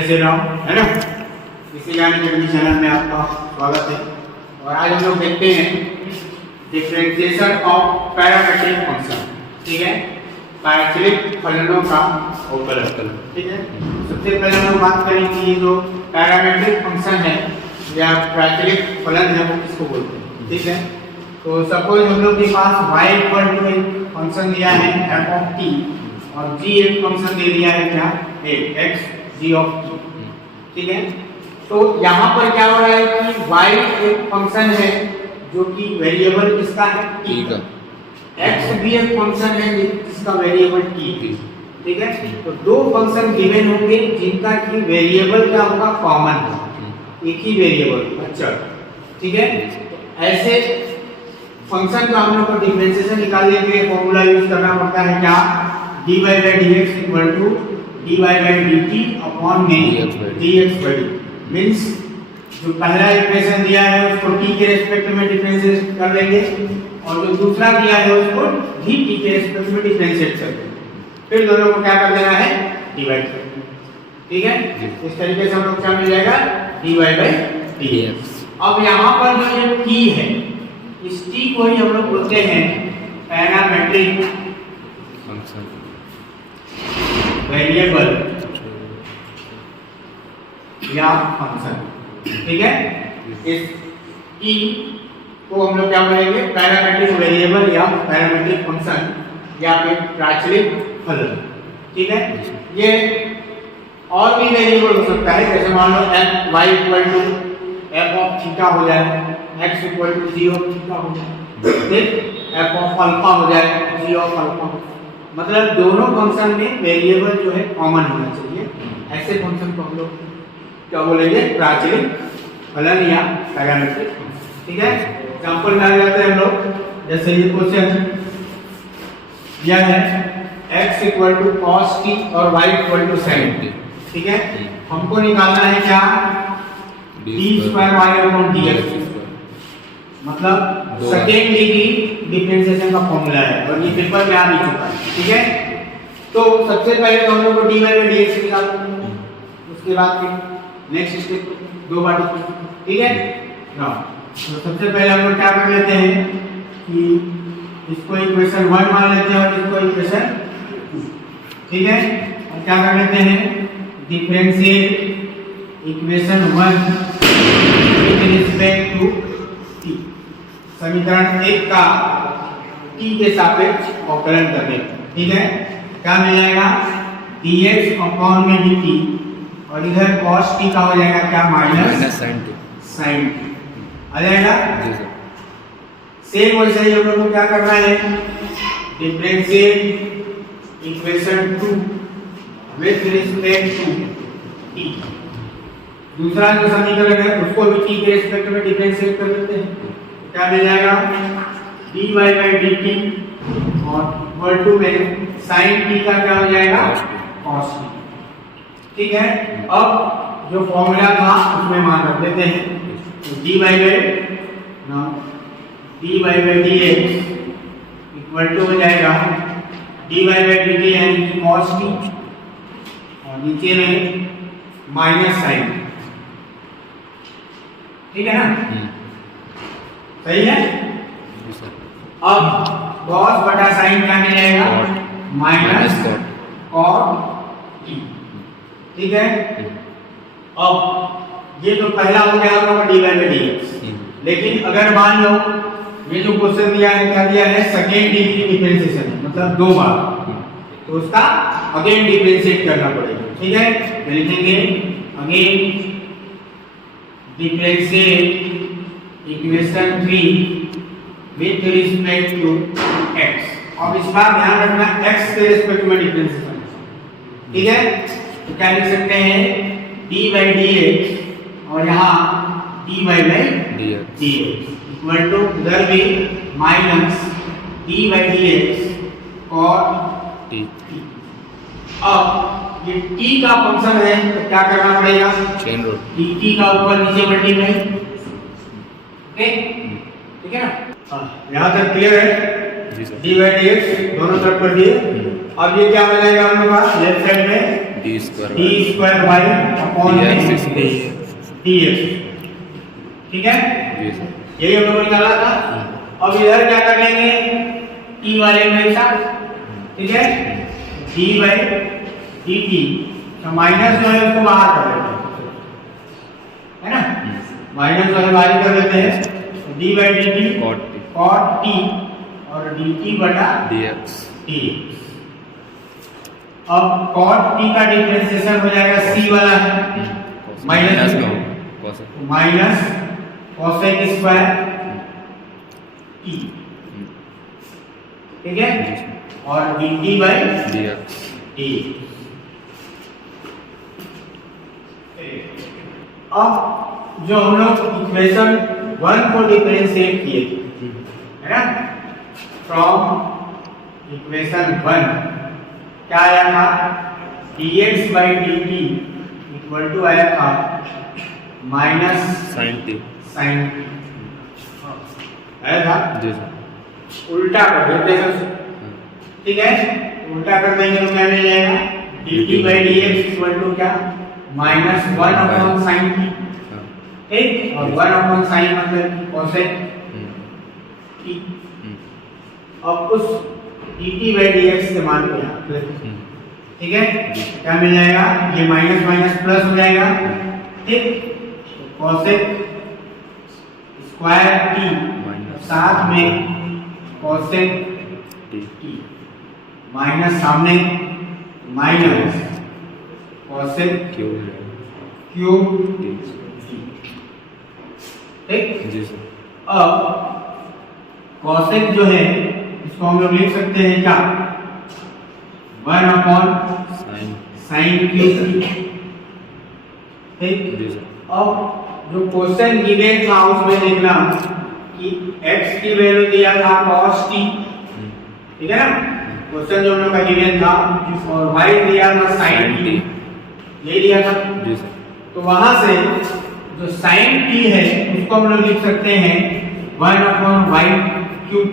जय राम, है ना। इसी ज्ञान अकेडमी चैनल में आपका स्वागत है। और आज हम लोग देखते हैं डिफरेंशिएशन ऑफ पैरामेट्रिक फंक्शन। ठीक है, प्राचलिक फलनों का अवकलन। ठीक है, सबसे पहले हम लोग बात करेंगे जो पैरामेट्रिक फंक्शन है या प्राचलिक फलन है वो किसको बोलते हैं। ठीक है, तो सपोज हम लोग के पास y पर जो एक फंक्शन दिया है f ऑफ t और g एक फंक्शन दे दिया है क्या x g ऑफ t। ठीक है, तो यहाँ पर क्या हो रहा है कि y एक फंक्शन है जो कि वेरिएबल किसका है t का, x भी एक फंक्शन है जिसका वेरिएबल t है। ठीक है, तो दो फंक्शन गिवन होंगे जिनका की वेरिएबल क्या होगा कॉमन है, एक ही वेरिएबल अचर। ठीक है, ऐसे फंक्शन का हम लोग को डिफरेंशिएशन निकालने के लिए फॉर्मूला यूज करना पड़ता है क्या, dy by dx equal to dy by dt upon में dx by dt। मींस जो पहला इक्वेशन दिया है उसको t के रिस्पेक्ट में डिफरेंशिएट कर लेंगे और जो दूसरा दिया है उसको भी t के रिस्पेक्ट में डिफरेंशिएट कर लेंगे, फिर दोनों को क्या कर देना है डिवाइड कर देना। ठीक है, इस तरीके से हम लोग क्या मिल जाएगा dy by dx। अब यहाँ पर जो ये t है इस t को ही हम लोग बोलते हैं पैरामेट्रिक फंक्शन वेरिएबल या फंक्शन। ठीक है, इस t को हम लोग क्या बोलेंगे पैरामेट्रिक वेरिएबल या पैरामेट्रिक फंक्शन या फिर प्राचलिक फलन। ठीक है, ये और भी वेरिएबल हो सकता है, जैसे मान लो f y equal to f of theta हो जाए, x equal to g of theta हो जाए, फिर f ऑफ अल्फा हो जाए, g ऑफ अल्फा। मतलब दोनों फंक्शन में वेरिएबल जो है कॉमन होना चाहिए। ऐसे फंक्शन को हम लोग क्या बोलेंगे प्राचलिक फलन या पैरामेट्रिक फंक्शन। ठीक है, एग्जांपल में आ जाते हैं हम लोग, जैसे ये क्वेश्चन दिया है x equal to cos t और y equal to sin t। ठीक है, हमको निकालना है क्या d square y upon dx, मतलब सेकेंड डिग्री डिफरेंशिएशन का फॉर्मूला है और ये पेपर में आ भी चुका है। ठीक है, तो सबसे पहले तो हम लोग को dy by dx निकालना है, उसके बाद फिर नेक्स्ट स्टेप दो बार। ठीक है ना, तो सबसे पहले हम लोग क्या कर लेते हैं कि इसको इक्वेशन 1 मान लेते हैं और इसको इक्वेशन 2। ठीक है, और क्या कर लेते हैं differentiate equation 1 with respect to t। समीकरण 1 का t के सापेक्ष अवकलन करने। ठीक है, क्या मिल जाएगा dx अपॉन में dt और इधर cos t का हो जाएगा क्या माइनस sin t आ जाएगा। सेम वैसे ही हम लोग को क्या करना है differentiate equation 2 with respect to t। दूसरा जो समीकरण है उसको भी t के रिस्पेक्ट में डिफरेंशिएट कर देते हैं, क्या मिल जाएगा dy by dt और इक्वल टू में sin t का क्या हो जाएगा cos t। ठीक है, अब जो फॉर्मूला था उसमें मान रख देते हैं, तो dy by dx equal to हो जाएगा dy by dt यानी cos t और नीचे में माइनस sin। ठीक है ना, सही है। अब cos बटा sin क्या मिल जाएगा माइनस cot t। ठीक है, अब ये तो पहला हो गया हम लोग dy by dx। लेकिन अगर मान लो ये जो क्वेश्चन दिया है क्या दिया है सेकेंड डिग्री डिफरेंशिएशन, मतलब दो बार, तो उसका अगेन डिफरेंशिएट करना पड़ेगा। ठीक है, तो लिखेंगे again differentiate equation 3 with respect to x। अब इस बार ध्यान रखना x के रिस्पेक्ट में डिफरेंशिएशन। ठीक है, तो क्या लिख सकते हैं d by dx और यहाँ dy by dx equal to उधर भी माइनस d by dx और t। अब ये t का फंक्शन है तो क्या करना पड़ेगा चेन रूल dt का ऊपर नीचे मल्टीप्लाई। ओके, ठीक है ना, यहाँ तक क्लियर है। dy by dx दोनों तरफ कर दिए। अब ये क्या हो जाएगा हम लोग का लेफ्ट साइड में डी स्क्वायर वाई अपॉन में dx dx। ठीक है, जी सर। यही हम लोगों ने निकाला था। अब इधर क्या कर लेंगे, t वाले में एक साथ, ठीक है, d बाई dt, तो माइनस जो है उसको बाहर कर देते हैं, है ना, माइनस जो है बाहर कर देते हैं, d by dt cot t और dt बटा dx। अब cot t का डिफरेंशिएशन हो जाएगा c वाला है minus minus cosec square t, ठीक है, और dt बाई dx। अब जो हम लोग इक्वेशन 1 को डिफरेंशिएट किए थे, है ना, फ्रॉम इक्वेशन 1 क्या आया था, dx by dt equal to आया था माइनस sin t आया था। जी सर। उल्टा कर देते हैं, ठीक है, उल्टा कर देंगे तो क्या मिल जाएगा, dt by dx equal to क्या, माइनस 1 अपॉन sin t, ठीक, और 1 अपॉन sin मतलब cosec t। अब उस dt बाई dx के मान को यहाँ पे, ठीक है, क्या मिल जाएगा, ये माइनस माइनस प्लस हो जाएगा, ठीक, cosec स्क्वायर t साथ में cosec t माइनस सामने माइनस cosec क्यूब t, ठीक जी सर। अब cosec जो है इसको हम लोग लिख सकते हैं क्या, 1 अपॉन sin क्यूब, ठीक। जी सर। अब जो क्वेश्चन गिवन था उसमें देखना कि x की वैल्यू दिया था cos t, ठीक है ना, क्वेश्चन जो हम लोग का गिवन था, और y दिया था sin t, ये दिया था। जी सर। तो वहां से जो sin t है उसको हम लोग लिख सकते हैं 1 अपॉन y क्यूब,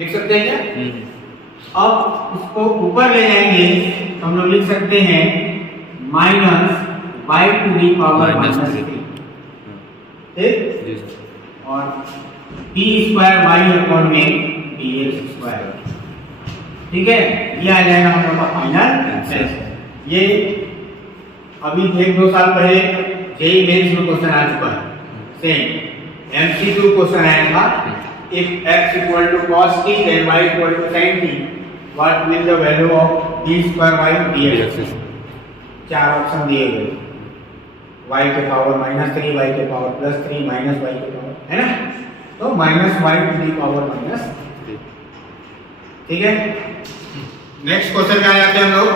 लिख सकते हैं क्या। अब इसको ऊपर ले जाएंगे तो हम लोग लिख सकते हैं minus y to the power minus 3, ठीक, और t स्क्वायर y अपॉन में dx स्क्वायर, ठीक है, ये आ जाएगा हम लोग का फाइनल आंसर। ये अभी 1-2 साल पहले जेईई मेंस में क्वेश्चन आ चुका है, सेम MCQ क्वेश्चन आया था, if x equal to cos t then y equal to sin t, what will the value of d square y dx। चार ऑप्शन दिए गए, y के पावर -3, y के पावर +3, माइनस y के power, है ना, तो minus y to the power minus, ठीक है। नेक्स्ट क्वेश्चन में आ जाते हैं हम लोग,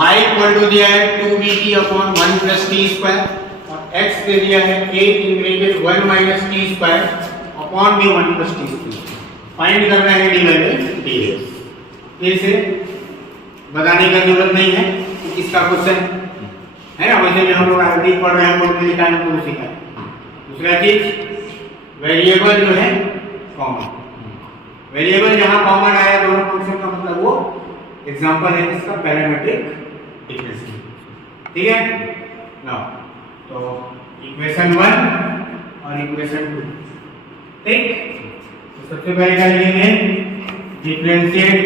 y इक्वल टू दिया है 2bt अपॉन 1 + t स्क्वायर, और x दे दिया है 8 × 1 - t स्क्वायर अपॉन में 1 + t स्क्वायर। फाइंड करना है dy बाई dx। इसे बताने की जरूरत नहीं है कि किसका क्वेश्चन है ना, वैसे भी हम लोग आगे पढ़ रहे हैं, बोर्ड में लिखा है तो सीखा है। दूसरा चीज वेरिएबल जो है कॉमन, वेरिएबल जहां कॉमन आया दोनों फंक्शन का मतलब वो एग्जांपल है इसका पैरामीट्रिक डिफरेंस, ठीक है ना। तो इक्वेशन 1 और इक्वेशन 2, ठीक, तो सबसे पहले क्या लिखेंगे, differentiate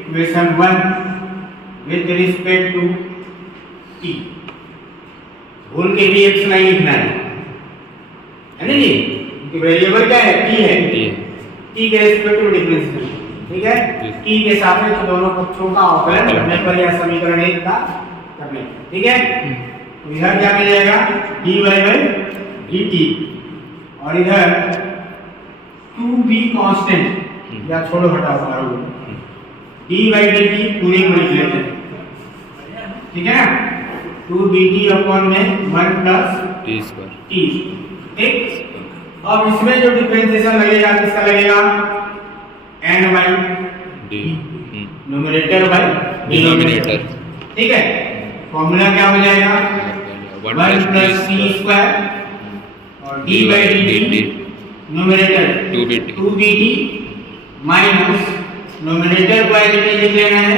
equation 1 with respect to t, भूल के भी x नहीं लिखना है ना जी, क्योंकि वेरिएबल क्या है, t है, t के रिस्पेक्ट में डिफरेंस, ठीक है, t के सापेक्ष दोनों पक्षों का अवकलन करने पर या समीकरण 1 का करने, ठीक है। तो इधर क्या मिल जाएगा, dy बाई dt, और इधर 2b कांस्टेंट, या छोड़ो हटाओ मारो, d बाई dt पूरे को लिख लेते हैं, ठीक है ना, 2bt अपॉन में 1 + t स्क्वायर, ठीक। अब इसमें जो डिफरेंशिएशन लगेगा किसका लगेगा, n by d, numerator by denominator, ठीक है। फॉर्मूला क्या हो जाएगा, 1 + t स्क्वायर और d by dt numerator 2bt minus numerator को एज लिख लेना है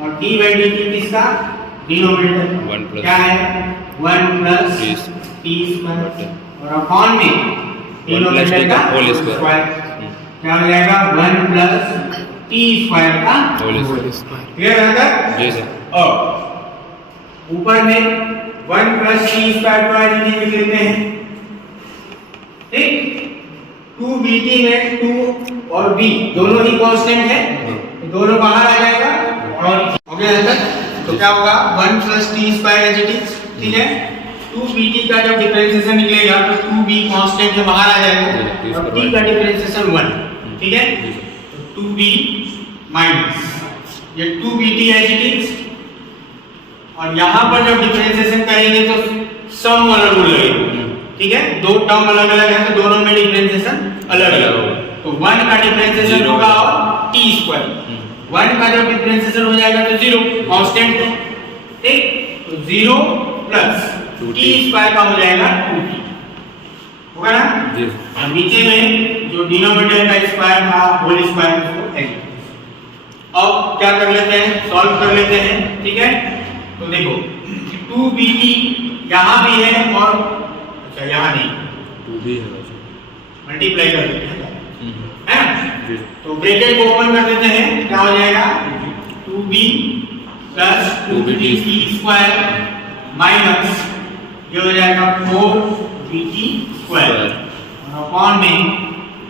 और और डी बाई डी टी किसका डिनोमिनेटर क्या है 1 प्लस टी स्क्वायर और अपॉन में डिनोमिनेटर का होल स्क्वायर क्या हो जाएगा 1 प्लस टी स्क्वायर का होल स्क्वायर क्लियर है सर जी सर और ऊपर में 1 प्लस टी स्क्वायर को आज लिख लेते हैं ठीक 2bt में 2 और b दोनों ही कांस्टेंट है तो दोनों बाहर आ जाएगा और ओके सर तो क्या होगा 1 plus T square as it is ठीक है 2bt का जब डिफरेंशिएशन निकलेगा तो 2b कांस्टेंट है बाहर आ जाएगा और t का डिफरेंशिएशन 1 ठीक है तो 2b माइनस ये 2bt एज इट इज और यहाँ पर जब डिफरेंशिएशन करेंगे तो सम अलग लगेगा ठीक है दो टर्म अलग अलग है तो दोनों में डिफरेंशिएशन अलग अलग होगा तो 1 का डिफरेंशिएशन होगा और t स्क्वायर 1 का जब डिफरेंशिएशन हो जाएगा तो 0 कांस्टेंट है ठीक तो 0 प्लस t स्क्वायर का हो जाएगा 2t होगा ना जी और नीचे में जो डिनोमिनेटर का स्क्वायर था होल स्क्वायर उसको ऐड अब क्या कर लेते हैं सॉल्व कर लेते हैं ठीक है तो देखो 2bt यहाँ भी है और अच्छा यहाँ नहीं 2b है मल्टीप्लाई कर देते हैं है ना तो ब्रैकेट को ओपन कर देते हैं क्या हो जाएगा 2b plus 2bt square minus ये हो जाएगा 4bt स्क्वायर और अपॉन में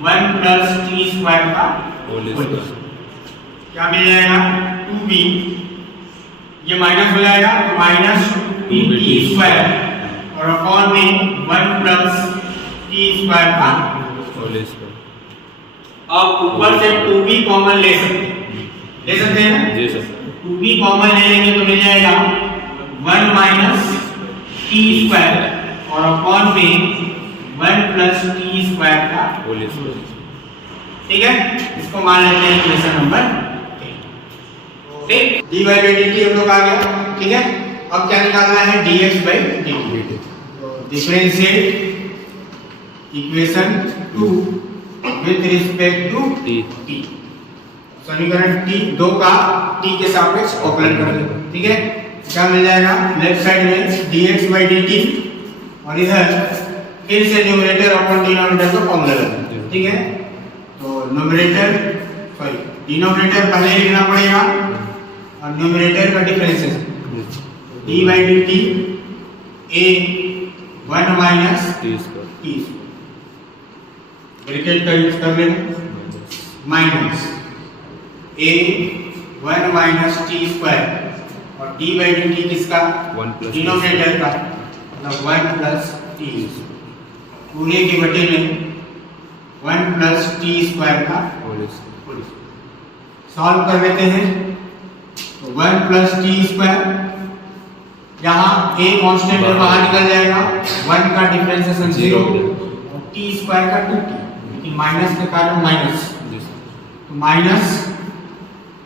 1 प्लस t स्क्वायर का होल स्क्वायर क्या मिल जाएगा 2b ये माइनस हो जाएगा तो माइनस 2bt स्क्वायर और अपॉन में 1 प्लस t स्क्वायर का होल स्क्वायर अब ऊपर से 2b कॉमन ले सकते हैं ना जी सर 2b कॉमन ले लेंगे तो मिल जाएगा 1 माइनस t स्क्वायर और अपॉन में 1 प्लस t स्क्वायर का होल स्क्वायर ठीक है इसको मान लेते हैं इक्वेशन नंबर ठीक dy by dt हम लोग आ गया ठीक है अब क्या निकालना है dx by dt differentiate equation 2 with respect to t समीकरण t 2 का t के सापेक्ष अवकलन कर दो ठीक है क्या मिल जाएगा लेफ्ट साइड में dx by dt और इधर फिर से न्यूमरेटर अपॉन डिनोमिनेटर को फॉर्मूला लगाना ठीक है तो न्यूमरेटर सॉरी डिनोमिनेटर पहले लिखना पड़ेगा और न्यूमरेटर का differentiation d by dt a 1 minus t square t bracket का यूज कर लेना minus a 1 minus t square और d by dt किसका 1 प्लस डिनोमिनेटर का मतलब 1 प्लस t पूरे के बटे में 1 प्लस t स्क्वायर का होल स्क्वायर सॉल्व कर लेते हैं तो 1 प्लस t स्क्वायर यहाँ a कांस्टेंट है बाहर निकल जाएगा 1 का डिफरेंशिएशन 0 और t स्क्वायर का 2t लेकिन माइनस के कारण माइनस तो माइनस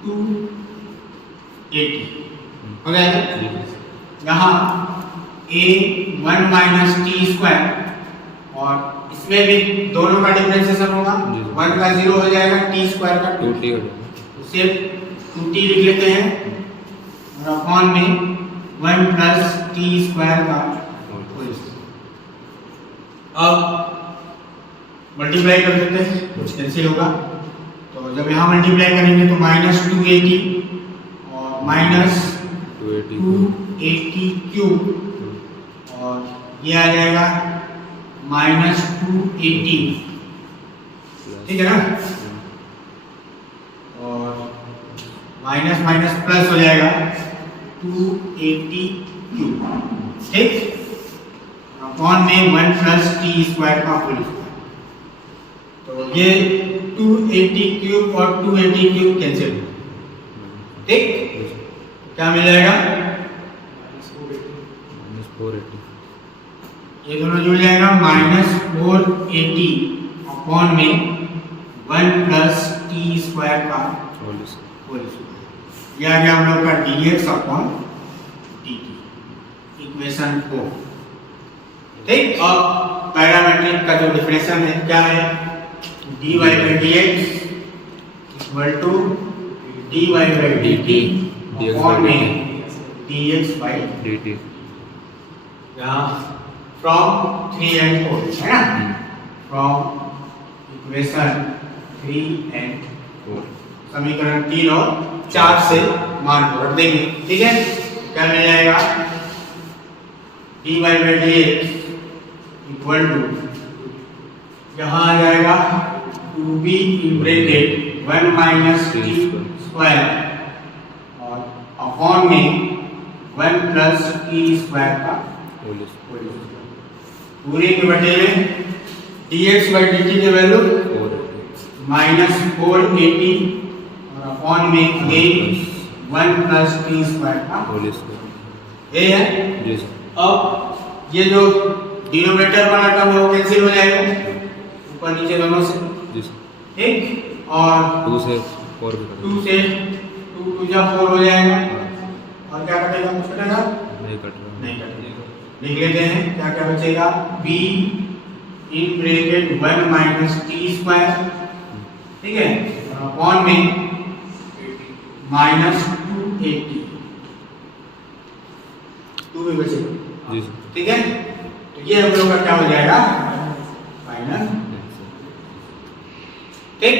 280 हो जाएगा यहाँ a 1 माइनस t स्क्वायर और इसमें भी दोनों का डिफरेंशिएशन होगा 1 का 0 हो जाएगा t स्क्वायर का 2t हो जाएगा तो सिर्फ 2t लिख लेते हैं और अपॉन में 1 प्लस t स्क्वायर का होल स्क्वायर अब मल्टीप्लाई कर देते हैं कुछ कैंसिल होगा तो जब यहाँ मल्टीप्लाई करेंगे तो माइनस 280 और माइनस 280 क्यूब और ये आ जाएगा माइनस 280 ठीक है ना और माइनस माइनस प्लस हो जाएगा 280 क्यूब ठीक अपॉन में 1 प्लस t स्क्वायर का होल स्क्वायर तो ये 280 क्यूब और 280 क्यूब कैंसिल ठीक क्या मिल जाएगा -480 ये दोनों जुड़ जाएगा -480 अपॉन में 1 प्लस t स्क्वायर का होल स्क्वायर ये आ गया हम लोग का dx अपॉन dt इक्वेशन 4 ठीक अब पैरामीट्रिक का जो डिफरेंशियल है क्या है dy by dx equal to dy by dt dx upon by में dx by dt यहाँ फ्रॉम 3 and 4 है ना, फ्रॉम इक्वेशन 3 and 4 समीकरण 3 और 4 से मान को रख देंगे। ठीक है, क्या मिल जाएगा dy by dx equal to यहाँ आ जाएगा 2b in bracket 1 minus T square और अपॉन में 1 प्लस टी स्क्वायर का होल पूरे के बटे में dx by dt के वैल्यू माइनस 480 और अपॉन में अगेन 1 प्लस टी स्क्वायर का होल ये है। जी सर अब ये जो डिनोमिनेटर वाला टर्म है वो कैंसिल हो जाएगा ऊपर नीचे दोनों से, जी सर ठीक, और 2 से 4 भी 2 से 2 2 जा 4 हो जाएगा और क्या कटेगा, कुछ कटेगा नहीं कट रहा नहीं कटेगा। लिख लेते हैं क्या क्या बचेगा b इन ब्रैकेट 1 माइनस टी स्क्वायर, ठीक है, अपॉन में माइनस 280 2 भी बचेगा, जी सर ठीक है। तो ये हम लोग का क्या हो जाएगा फाइनल, ठीक।